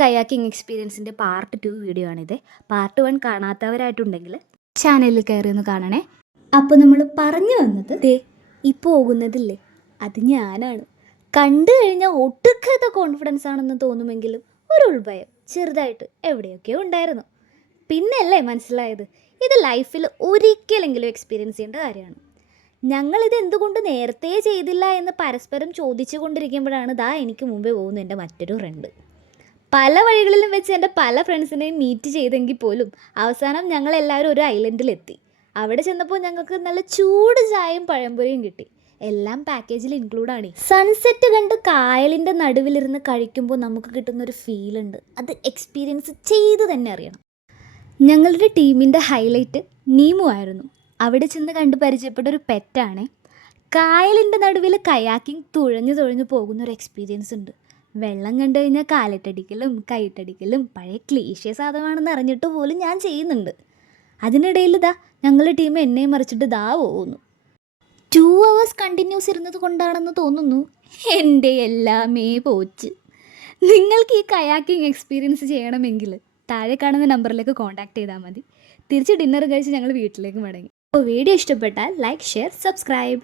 Kayaking എക്സ്പീരിയൻസിൻ്റെ part 2 video ആണിത്. Part 1 കാണാത്തവരായിട്ടുണ്ടെങ്കിൽ ചാനലിൽ കയറി ഒന്ന് കാണണേ. അപ്പോൾ നമ്മൾ പറഞ്ഞു വന്നത് ഈ പോകുന്നതില്ലേ അത് ഞാനാണ്. കണ്ടു കഴിഞ്ഞാൽ ഒട്ടുക്കത്തെ കോൺഫിഡൻസ് ആണെന്ന് തോന്നുമെങ്കിലും ഒരു ഉൾഭയം ചെറുതായിട്ട് എവിടെയൊക്കെയോ ഉണ്ടായിരുന്നു. പിന്നല്ലേ മനസ്സിലായത് ഇത് ലൈഫിൽ ഒരിക്കലെങ്കിലും എക്സ്പീരിയൻസ് ചെയ്യേണ്ട കാര്യമാണ്. ഞങ്ങളിത് എന്തുകൊണ്ട് നേരത്തെ ചെയ്തില്ല എന്ന് പരസ്പരം ചോദിച്ചു കൊണ്ടിരിക്കുമ്പോഴാണ് എനിക്ക് മുമ്പേ പോകുന്നു എൻ്റെ മറ്റൊരു ഫ്രണ്ട്. പല വഴികളിലും വെച്ച് എൻ്റെ പല ഫ്രണ്ട്സിനെയും മീറ്റ് ചെയ്തെങ്കിൽ പോലും അവസാനം ഞങ്ങളെല്ലാവരും ഒരു ഐലൻഡിലെത്തി. അവിടെ ചെന്നപ്പോൾ ഞങ്ങൾക്ക് നല്ല ചൂട് ചായയും പഴംപൊരിയും കിട്ടി. എല്ലാം പാക്കേജിൽ ഇൻക്ലൂഡാണ്. സൺസെറ്റ് കണ്ട് കായലിൻ്റെ നടുവിലിരുന്ന് കഴിക്കുമ്പോൾ നമുക്ക് കിട്ടുന്നൊരു ഫീലുണ്ട്. അത് എക്സ്പീരിയൻസ് ചെയ്ത് തന്നെ അറിയണം. ഞങ്ങളുടെ ടീമിൻ്റെ ഹൈലൈറ്റ് നീമു ആയിരുന്നു. അവിടെ ചെന്ന് കണ്ട് പരിചയപ്പെട്ട ഒരു പെറ്റാണ്. കായലിൻ്റെ നടുവിൽ കയാക്കിങ് തുഴഞ്ഞു പോകുന്നൊരു എക്സ്പീരിയൻസ് ഉണ്ട്. വെള്ളം കണ്ടു കഴിഞ്ഞാൽ കാലിട്ടടിക്കലും കൈയിട്ടടിക്കലും പഴയ ക്ലീശേ സാധനമാണെന്ന് അറിഞ്ഞിട്ട് പോലും ഞാൻ ചെയ്യുന്നുണ്ട്. അതിനിടയിൽ ഞങ്ങളുടെ ടീം എന്നെയും മറിച്ചിട്ട് പോകുന്നു. 2 hours കണ്ടിന്യൂസ് ഇരുന്നത് കൊണ്ടാണെന്ന് തോന്നുന്നു എൻ്റെ എല്ലാമേ പോച്ച്. നിങ്ങൾക്ക് ഈ കയാക്കിംഗ് എക്സ്പീരിയൻസ് ചെയ്യണമെങ്കിൽ താഴെ കാണുന്ന നമ്പറിലേക്ക് കോൺടാക്ട് ചെയ്താൽ മതി. തിരിച്ച് ഡിന്നർ കഴിച്ച് ഞങ്ങൾ വീട്ടിലേക്ക് മടങ്ങി. അപ്പോൾ വീഡിയോ ഇഷ്ടപ്പെട്ടാൽ ലൈക്ക്, ഷെയർ, സബ്സ്ക്രൈബ്.